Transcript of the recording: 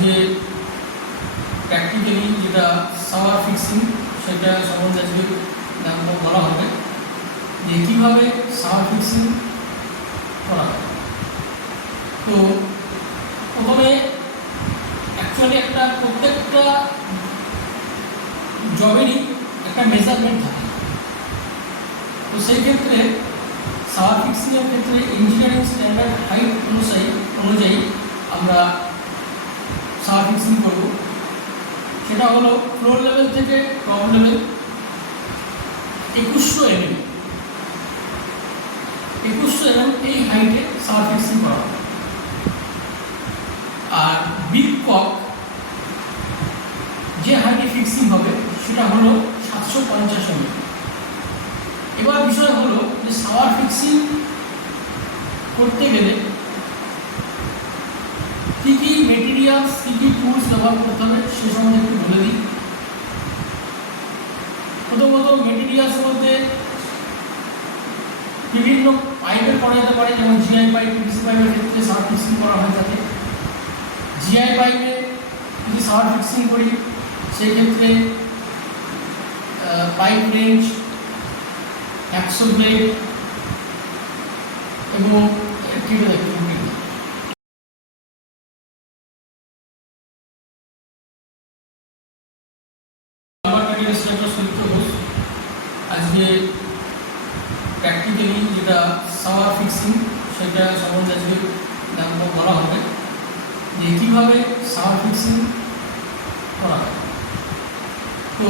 আজকে প্র্যাকটিক্যালি যেটা shower fixing সেটা সম্বন্ধে আজকে বলা হবে যে কীভাবে শাওয়ার ফিক্সিং করা হয়। তো প্রথমে অ্যাকচুয়ালি একটা প্রত্যেকটা জবেরই একটা মেজারমেন্ট থাকে। তো সেই ক্ষেত্রে শাওয়ার ফিক্সিংয়ের ক্ষেত্রে ইঞ্জিনিয়ারিং স্ট্যান্ডার্ড হাইট অনুযায়ী আমরা শাওয়ার ফিক্সিং করব। সেটা হলো ফ্লোর লেভেল থেকে টপ লেভেল 2100 mm এই হাইটে শাওয়ার ফিক্সিং করা হবে। আর বিগ কক যে হাইটে ফিক্সিং হবে সেটা হলো 750 mm। এবার বিষয় হলো যে শাওয়ার ফিক্সিং করতে গেলে কী কী মেটেরিয়ালস কী কী টুলস ব্যবহার করতে হবে সে সম্বন্ধে একটু বলে দিই। প্রথমত মেটেরিয়ালস মধ্যে বিভিন্ন পাইপের করা যেতে পারে, যেমন জিআই পাইপ, পিভিসি পাইপের ক্ষেত্রে শাওয়ার ফিক্সিং করা হয় থাকে। জিআই পাইপে যদি শাওয়ার ফিক্সিং করি সেই ক্ষেত্রে পাইপ রেঞ্জ 100 ব্লেড এবং আজকে প্র্যাকটিক্যালি যেটা শাওয়ার ফিক্সিং সেটা সম্বন্ধে আজকে বলা হবে যে কীভাবে শাওয়ার ফিক্সিং করা হয়। তো